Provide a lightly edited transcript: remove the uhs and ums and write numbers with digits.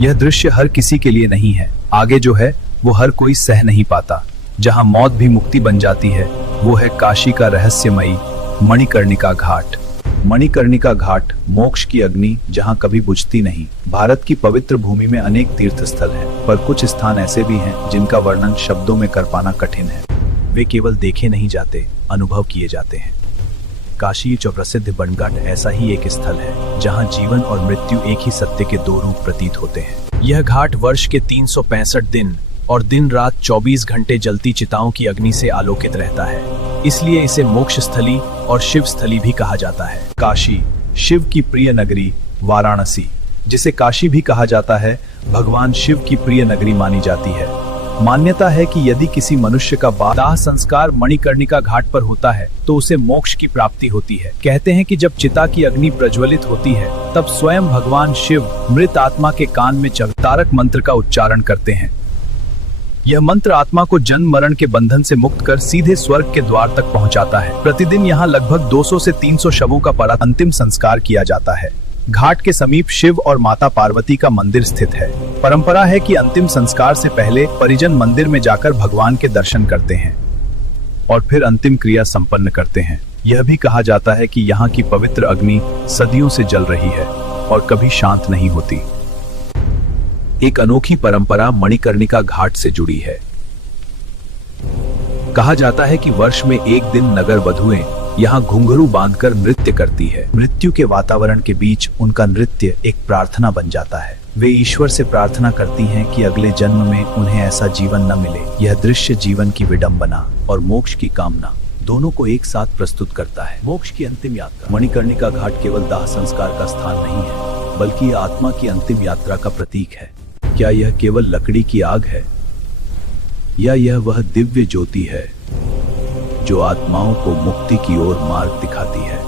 यह दृश्य हर किसी के लिए नहीं है। आगे जो है वो हर कोई सह नहीं पाता। जहाँ मौत भी मुक्ति बन जाती है वो है काशी का रहस्यमयी मणिकर्णिका घाट। मणिकर्णिका घाट मोक्ष की अग्नि जहाँ कभी बुझती नहीं। भारत की पवित्र भूमि में अनेक तीर्थ स्थल हैं, पर कुछ स्थान ऐसे भी हैं जिनका वर्णन शब्दों में कर पाना कठिन है। वे केवल देखे नहीं जाते, अनुभव किए जाते हैं। काशी जो प्रसिद्ध बनघाट ऐसा ही एक स्थल है जहां जीवन और मृत्यु एक ही सत्य के दो रूप प्रतीत होते हैं। यह घाट वर्ष के 365 दिन और दिन रात 24 घंटे जलती चिताओं की अग्नि से आलोकित रहता है। इसलिए इसे मोक्ष स्थली और शिव स्थली भी कहा जाता है। काशी शिव की प्रिय नगरी, वाराणसी जिसे काशी भी कहा जाता है, भगवान शिव की प्रिय नगरी मानी जाती है। मान्यता है कि यदि किसी मनुष्य का दाह संस्कार मणिकर्णिका घाट पर होता है तो उसे मोक्ष की प्राप्ति होती है। कहते हैं कि जब चिता की अग्नि प्रज्वलित होती है तब स्वयं भगवान शिव मृत आत्मा के कान में तारक मंत्र का उच्चारण करते हैं। यह मंत्र आत्मा को जन्म मरण के बंधन से मुक्त कर सीधे स्वर्ग के द्वार तक पहुंचाता है। प्रतिदिन यहाँ लगभग 200 से 300 शवों का अंतिम संस्कार किया जाता है। घाट के समीप शिव और माता पार्वती का मंदिर स्थित है। परंपरा है कि अंतिम संस्कार से पहले परिजन मंदिर में जाकर भगवान के दर्शन करते हैं और फिर अंतिम क्रिया संपन्न करते हैं। यह भी कहा जाता है कि यहाँ की पवित्र अग्नि सदियों से जल रही है और कभी शांत नहीं होती। एक अनोखी परंपरा मणिकर्णिका घाट से जुड़ी है। कहा जाता है कि वर्ष में एक दिन नगर वधुएं यहाँ घुंघरू बांधकर नृत्य करती है। मृत्यु के वातावरण के बीच उनका नृत्य एक प्रार्थना बन जाता है। वे ईश्वर से प्रार्थना करती हैं कि अगले जन्म में उन्हें ऐसा जीवन न मिले। यह दृश्य जीवन की विडंबना और मोक्ष की कामना दोनों को एक साथ प्रस्तुत करता है। मोक्ष की अंतिम यात्रा। मणिकर्णिका घाट केवल दाह संस्कार का स्थान नहीं है, बल्कि आत्मा की अंतिम यात्रा का प्रतीक है। क्या यह केवल लकड़ी की आग है या यह वह दिव्य ज्योति है जो आत्माओं को मुक्ति की ओर मार्ग दिखाती है?